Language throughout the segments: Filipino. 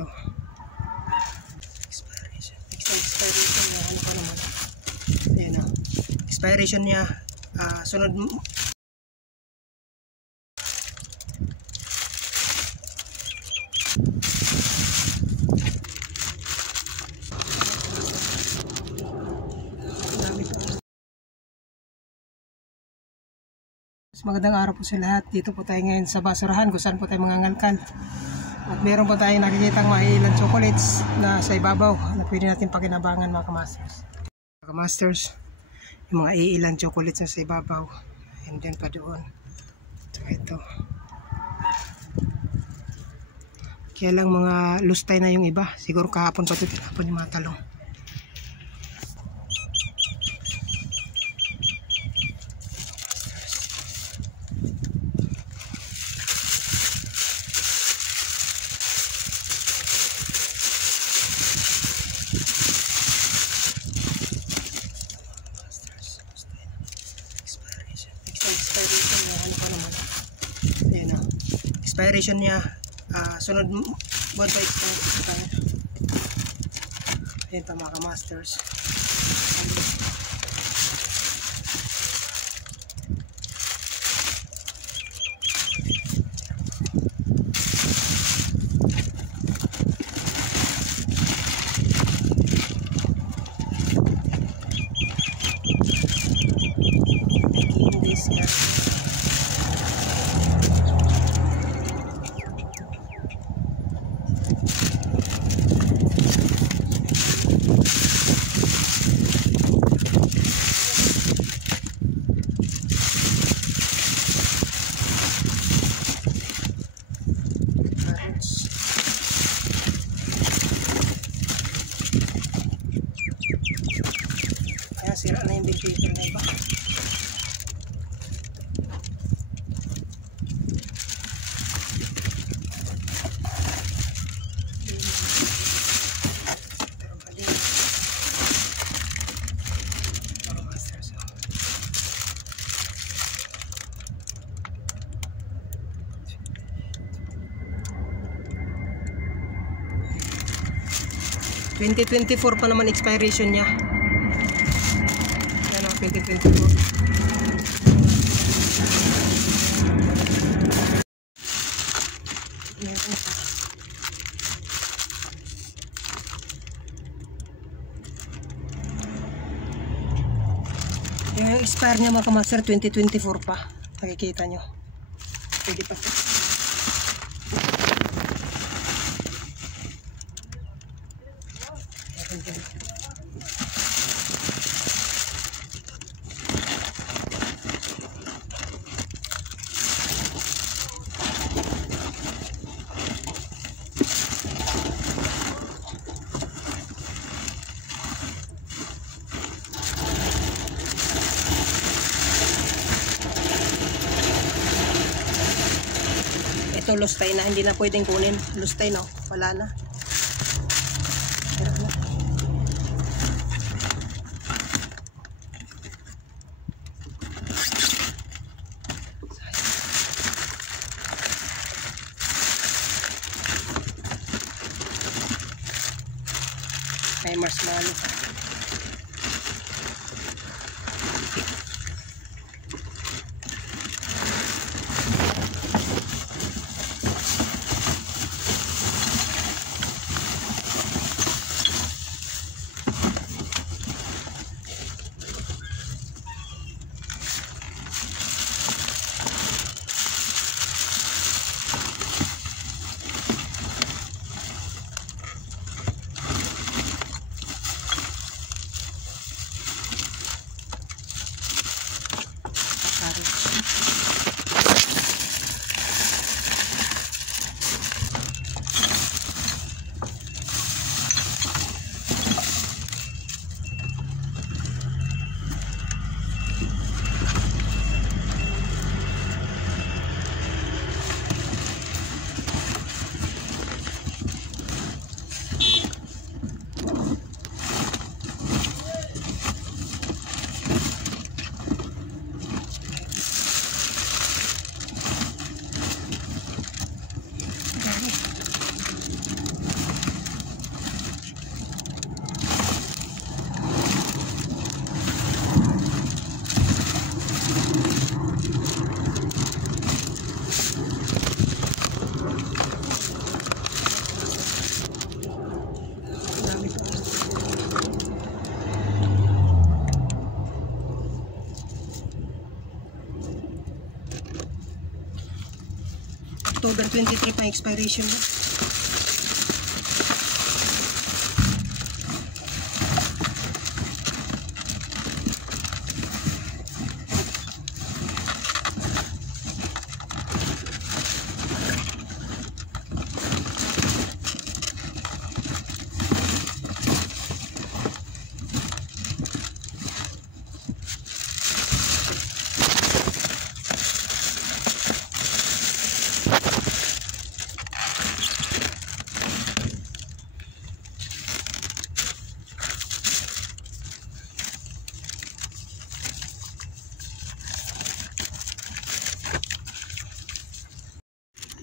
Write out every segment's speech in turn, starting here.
ito. Expiration niya, ano pa naman. Ayan o. Expiration niya, sunod magandang araw po sa lahat. Dito po tayo ngayon sa basurahan kung saan po tayo mangangalkan. At meron po tayong nakikitang maiilang chocolates na sa ibabaw na pwede natin pakinabangan mga kamasters. Mga kamasters, yung mga iilang chocolates na sa ibabaw. And then pa doon. So ito. Kaya lang mga lustay na yung iba. Siguro kahapon pa ito tinapon yung mga talong. Expiration niya, sunod buwan pa expire. Ayan pa mga kamasters. Sira na yung ventilator na iba. $2024 pa naman expiration niya. 2024. Yung expire niya mga kamaster 2024 pa. Nakikita nyo. Pwede pa. Ito lustay na, hindi na pwedeng kunin. Lustay na, wala na. May marshmallow. October 23 pa expiration na.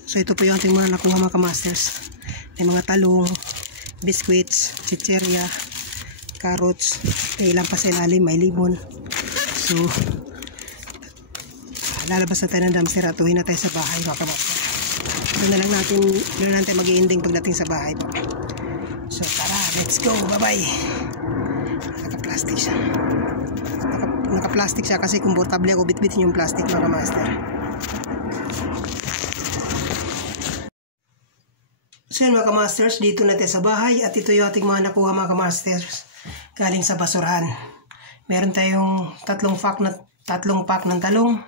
So ito po yung ating mga nakuha mga kamasters. May mga talong, biscuits, chicherya, carrots, may ilang pa sa ilalim, may limon. So lalabas na tayo ng dumpster at uwi na tayo sa bahay mga kamasters. Doon na lang tayo mag-i-ending pagdating sa bahay po. So tara, let's go, bye bye. Naka-plastic siya. Naka-plastic siya kasi komportable ako bitbitin yung plastic mga kamaster. So yun mga kamasters, dito na tayo sa bahay at ito yung ating mga nakuha mga kamasters galing sa basurahan. Meron tayong tatlong pack ng talong,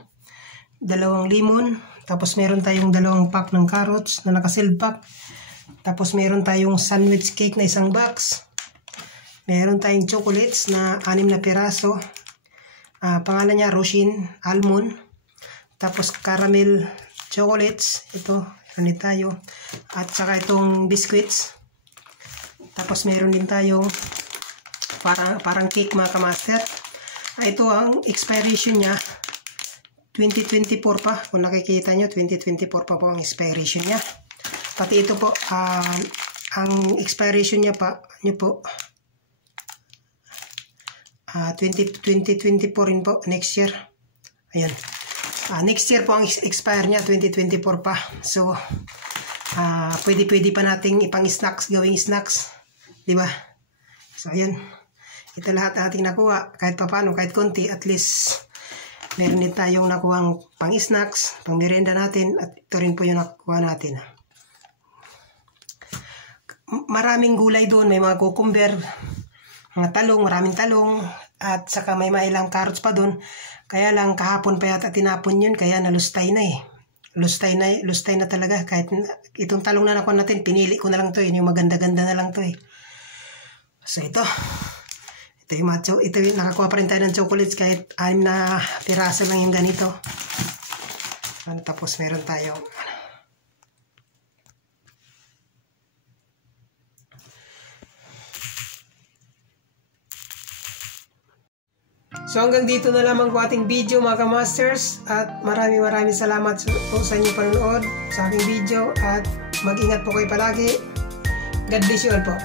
2 limon, tapos meron tayong 2 pack ng carrots na naka-sealed pack, tapos meron tayong sandwich cake na 1 box, meron tayong chocolates na 6 na piraso, pangalan niya Roshin Almond, tapos caramel chocolates, ito tayo, at saka itong biscuits, tapos meron din tayong parang cake mga kamaster. Ito ang expiration niya 2024 pa, kung nakikita nyo 2024 pa po ang expiration niya. Pati ito po ang expiration niya pa nyo po 2024 rin po, next year. Ayan. Next year po ang expire niya, 2024 pa. So, pwede pa nating ipang-snacks, gawing snacks. Diba? So, ayan. Ito lahat ating nakuha. Kahit paano, kahit konti, at least meron din tayong nakuhang pang-snacks, pang-merienda natin, at ito rin po yung nakuha natin. Maraming gulay doon. May mga cucumber, mga talong, maraming talong, at saka may mailang carrots pa doon. Kaya lang kahapon pa yata tinapon yun, kaya nalustay na eh. Lustay na talaga. Kahit itong talong na nakuha natin, pinili ko na lang to eh. Yung maganda-ganda na lang to eh. So ito yung macho. Ito yung nakakuha pa rin tayo ng chocolates kahit 6 na piraso lang yung ganito. Tapos meron tayo so hanggang dito na lamang po ating video mga kamasters, at maraming salamat po sa inyong panonood sa aking video, at mag-ingat po kayo palagi. God bless you all po.